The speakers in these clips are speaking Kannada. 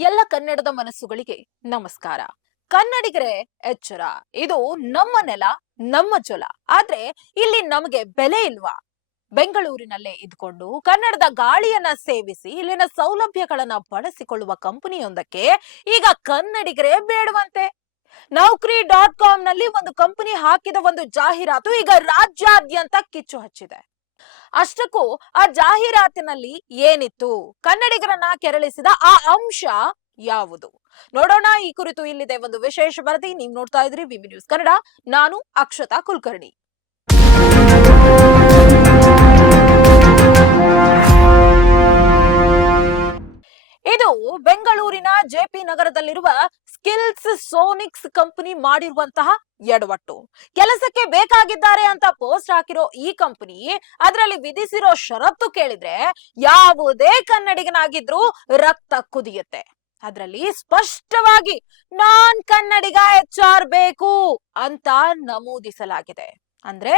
ಎಲ್ಲ ಕನ್ನಡದ ಮನಸ್ಸುಗಳಿಗೆ ನಮಸ್ಕಾರ. ಕನ್ನಡಿಗರೇ, ಎಚ್ಚರ. ಇದು ನಮ್ಮ ನೆಲ, ನಮ್ಮ ಜಲ. ಆದ್ರೆ ಇಲ್ಲಿ ನಮಗೆ ಬೆಲೆ ಇಲ್ವಾ? ಬೆಂಗಳೂರಿನಲ್ಲೇ ಇದ್ಕೊಂಡು ಕನ್ನಡದ ಗಾಳಿಯನ್ನ ಸೇವಿಸಿ, ಇಲ್ಲಿನ ಸೌಲಭ್ಯಗಳನ್ನ ಬಳಸಿಕೊಳ್ಳುವ ಕಂಪನಿಯೊಂದಕ್ಕೆ ಈಗ ಕನ್ನಡಿಗರೇ ಬೇಡವಂತೆ. ನೌಕರಿ ಡಾಟ್ ಕಾಮ್ನಲ್ಲಿ ಒಂದು ಕಂಪನಿ ಹಾಕಿದ ಒಂದು ಜಾಹೀರಾತು ಈಗ ರಾಜ್ಯಾದ್ಯಂತ ಕಿಚ್ಚು ಹಚ್ಚಿದೆ. ಅಷ್ಟಕ್ಕೂ ಆ ಜಾಹೀರಾತಿನಲ್ಲಿ ಏನಿತ್ತು? ಕನ್ನಡಿಗರನ್ನ ಕೆರಳಿಸಿದ ಆ ಅಂಶ ಯಾವುದು? ನೋಡೋಣ, ಈ ಕುರಿತು ಇಲ್ಲಿದೆ ಒಂದು ವಿಶೇಷ ವರದಿ. ನೀವು ನೋಡ್ತಾ ಇದ್ರಿ ವಿಮಿ ನ್ಯೂಸ್ ಕನ್ನಡ. ನಾನು ಅಕ್ಷತಾ ಕುಲಕರ್ಣಿ. ಬೆಂಗಳೂರಿನ ಜೆಪಿ ನಗರದಲ್ಲಿರುವ ಸ್ಕಿಲ್ಸ್ ಸೋನಿಕ್ಸ್ ಕಂಪನಿ ಮಾಡಿರುವಂತಹ ಎಡವಟ್ಟು ಕೆಲಸಕ್ಕೆ ಬೇಕಾಗಿದ್ದಾರೆ ಅಂತ ಪೋಸ್ಟ್ ಹಾಕಿರೋ ಈ ಕಂಪನಿ ಅದರಲ್ಲಿ ವಿಧಿಸಿರೋ ಷರತ್ತು ಕೇಳಿದ್ರೆ ಯಾವುದೇ ಕನ್ನಡಿಗನಾಗಿದ್ರೂ ರಕ್ತ ಕುದಿಯುತ್ತೆ. ಅದರಲ್ಲಿ ಸ್ಪಷ್ಟವಾಗಿ ನಾನ್ ಕನ್ನಡಿಗ ಎಚ್ ಆರ್ ಬೇಕು ಅಂತ ನಮೂದಿಸಲಾಗಿದೆ. ಅಂದ್ರೆ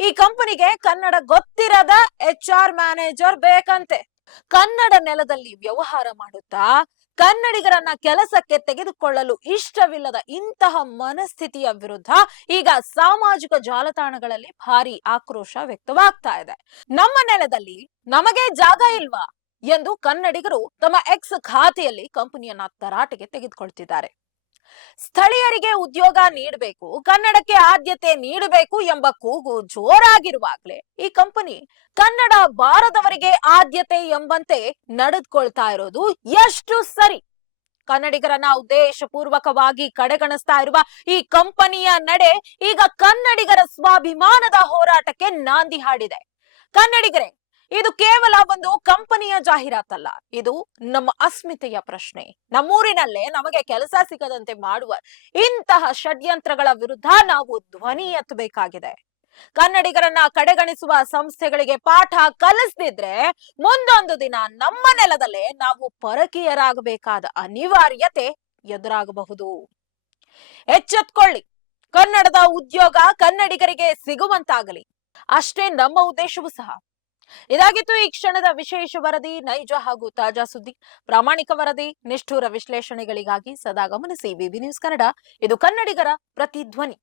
ಈ ಕಂಪನಿಗೆ ಕನ್ನಡ ಗೊತ್ತಿರದ ಎಚ್ ಆರ್ ಮ್ಯಾನೇಜರ್ ಬೇಕಂತೆ. ಕನ್ನಡ ನೆಲದಲ್ಲಿ ವ್ಯವಹಾರ ಮಾಡುತ್ತಾ ಕನ್ನಡಿಗರನ್ನ ಕೆಲಸಕ್ಕೆ ತೆಗೆದುಕೊಳ್ಳಲು ಇಷ್ಟವಿಲ್ಲದ ಇಂತಹ ಮನಸ್ಥಿತಿಯ ವಿರುದ್ಧ ಈಗ ಸಾಮಾಜಿಕ ಜಾಲತಾಣಗಳಲ್ಲಿ ಭಾರಿ ಆಕ್ರೋಶ ವ್ಯಕ್ತವಾಗ್ತಾ ಇದೆ. ನಮ್ಮ ನೆಲದಲ್ಲಿ ನಮಗೆ ಜಾಗ ಇಲ್ವಾ? ಎಂದು ಕನ್ನಡಿಗರು ತಮ್ಮ ಎಕ್ಸ್ ಖಾತೆಯಲ್ಲಿ ಕಂಪನಿಯನ್ನ ತರಾಟೆಗೆ ತೆಗೆದುಕೊಳ್ತಿದ್ದಾರೆ. ಸ್ಥಳೀಯರಿಗೆ ಉದ್ಯೋಗ ನೀಡಬೇಕು, ಕನ್ನಡಕ್ಕೆ ಆದ್ಯತೆ ನೀಡಬೇಕು ಎಂಬ ಕೂಗು ಜೋರಾಗಿರುವಾಗ್ಲೇ ಈ ಕಂಪನಿ ಕನ್ನಡ ಬಾರದವರಿಗೆ ಆದ್ಯತೆ ಎಂಬಂತೆ ನಡೆದುಕೊಳ್ತಾ ಇರೋದು ಎಷ್ಟು ಸರಿ. ಕನ್ನಡಿಗರನ್ನ ಉದ್ದೇಶಪೂರ್ವಕವಾಗಿ ಕಡೆಗಣಿಸ್ತಾ ಇರುವ ಈ ಕಂಪನಿಯ ನಡೆ ಈಗ ಕನ್ನಡಿಗರ ಸ್ವಾಭಿಮಾನದ ಹೋರಾಟಕ್ಕೆ ನಾಂದಿ ಹಾಡಿದೆ. ಕನ್ನಡಿಗರೇ ಇದು ಕೇವಲ ಒಂದು ಕಂಪನಿಯ ಜಾಹೀರಾತಲ್ಲ, ಇದು ನಮ್ಮ ಅಸ್ಮಿತೆಯ ಪ್ರಶ್ನೆ. ನಮ್ಮೂರಿನಲ್ಲೇ ನಮಗೆ ಕೆಲಸ ಸಿಗದಂತೆ ಮಾಡುವ ಇಂತಹ ಷಡ್ಯಂತ್ರಗಳ ವಿರುದ್ಧ ನಾವು ಧ್ವನಿ ಎತ್ತಬೇಕಾಗಿದೆ. ಕನ್ನಡಿಗರನ್ನ ಕಡೆಗಣಿಸುವ ಸಂಸ್ಥೆಗಳಿಗೆ ಪಾಠ ಕಲಿಸದಿದ್ರೆ ಮುಂದೊಂದು ದಿನ ನಮ್ಮ ನೆಲದಲ್ಲೇ ನಾವು ಪರಕೀಯರಾಗಬೇಕಾದ ಅನಿವಾರ್ಯತೆ ಎದುರಾಗಬಹುದು. ಎಚ್ಚೆತ್ಕೊಳ್ಳಿ, ಕನ್ನಡದ ಉದ್ಯೋಗ ಕನ್ನಡಿಗರಿಗೆ ಸಿಗುವಂತಾಗಲಿ. ಅಷ್ಟೇ ನಮ್ಮ ಉದ್ದೇಶವೂ ಸಹ. ಇದಾಗಿತ್ತು ಈ ಕ್ಷಣದ ವಿಶೇಷ ವರದಿ, ನೈಜ ಹಾಗೂ ತಾಜಾ ಸುದ್ದಿ. ಪ್ರಾಮಾಣಿಕ ವರದಿ, ನಿಷ್ಠೂರ ವಿಶ್ಲೇಷಣೆಗಳಿಗಾಗಿ ಸದಾ ಗಮನಿಸಿ. ಬಿಬಿ ನ್ಯೂಸ್ ಕನ್ನಡ, ಇದು ಕನ್ನಡಿಗರ ಪ್ರತಿಧ್ವನಿ.